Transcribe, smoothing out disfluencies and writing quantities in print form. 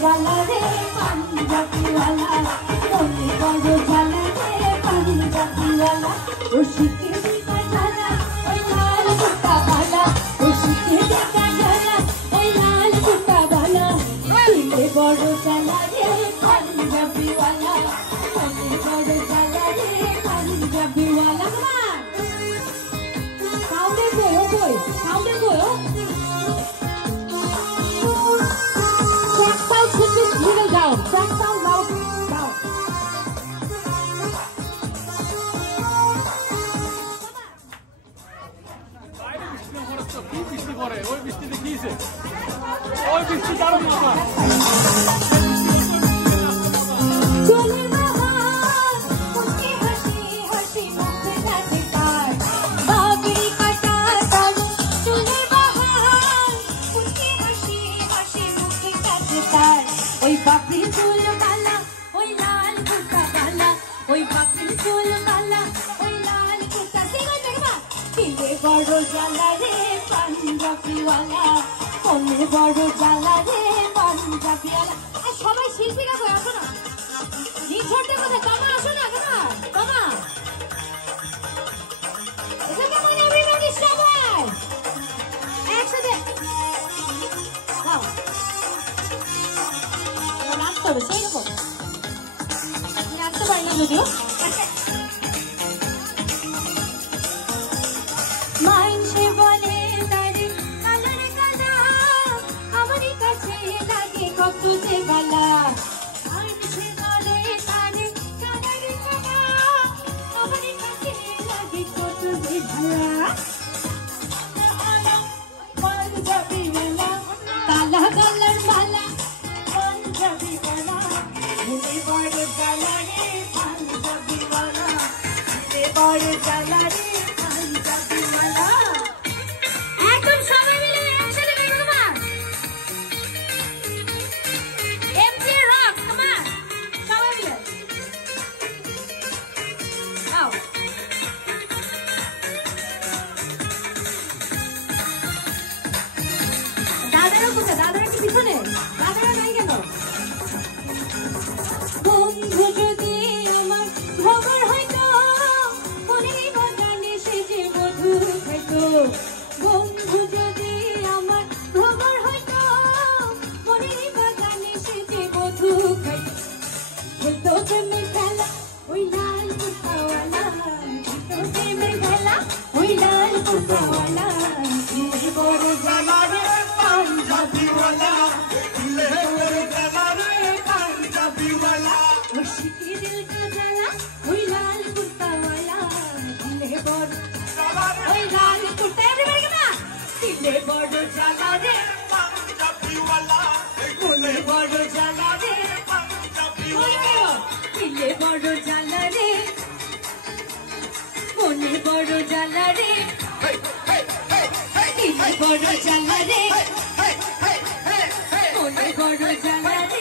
জ্বালা রে পাঞ্জাবিওয়ালা মনে বড় জ্বালা রে পাঞ্জাবিওয়ালা রশিকে দিকা জ্বালা ওই লাল কুর্তাওয়ালা রশিকে দিকা জ্বালা ওই লাল কুর্তাওয়ালা দিলে বড় জ্বালা রে পাঞ্জাবিওয়ালা মনে বড় জ্বালা রে পাঞ্জাবিওয়ালা সাউন্ডে বই সাউন্ডে বই down, back down, down, down. বৃষ্টি পড়ে ওই বৃষ্টিতে কি হয়েছে ওই বৃষ্টি কারণ না ওই বাপরি ফুল মালা ওই লাল কুর্তা বালা ওই বাপরি ফুল মালা ওই লাল কুর্তা সিগো দেখবা দিলে বড় জ্বালা রে পাঞ্জাবিওয়ালা মনে বড় জ্বালা রে পাঞ্জাবিওয়ালা আর সবাই শিল্পীরা কই আসো না নিছড়তে কথা কামা আসো না কামা এটা কেমন এভরিবডি সবাই একসাথে দাও তবে সেই রকম নাচতে পারি না যদিও মাইনসে বলে তারে কালারে কালা আমারই কাছে লাগে কত যে বালা মাইনসে বলে তারে কালারে কালা আমারই কাছে লাগে কত যে ভালা পাঞ্জাবিওয়ালা কালা কালার বালা পাঞ্জাবিওয়ালা দিলে বড় জ্বালা রে পাঞ্জাবিওয়ালা দিলে বড় জ্বালা রে পাঞ্জাবিওয়ালা একদম সবাই মিলে একসাথে গাইবো মা এমজি রক কাম অন সবাই মিলে আও দাদারা কোথায় দাদারা কি পিছনে দাদারা নাই কেন বন্ধু যদি আমার খবর হয়তো মনের বাগানে সে যে মধু খাইতো বন্ধু যদি আমার খবর হয়তো মনের বাগানে সে যে মধু খাইতো খেলতো প্রেমের খেলা ওই লাল কুর্তাওয়ালা খেলতো প্রেমের খেলা ওই লাল কুর্তাওয়ালা দিলে বড় জ্বালা রে পাঞ্জাবিওয়ালা দিলে বড় জ্বালা রে পাঞ্জাবিওয়ালা রশিকে দিল কা জ্বালা ওই লাল কুর্তাওয়ালা দিলে বড় জ্বালা ওই লাল কুর্তা এভরিবডি কাম অন দিলে বড় জ্বালা রে পাঞ্জাবিওয়ালা দিলে বড় জ্বালা রে পাঞ্জাবিওয়ালা দিলে বড় জ্বালা রে মনে বড় জ্বালা রে দিলে বড় জ্বালা রে মনে বড় জ্বালা রে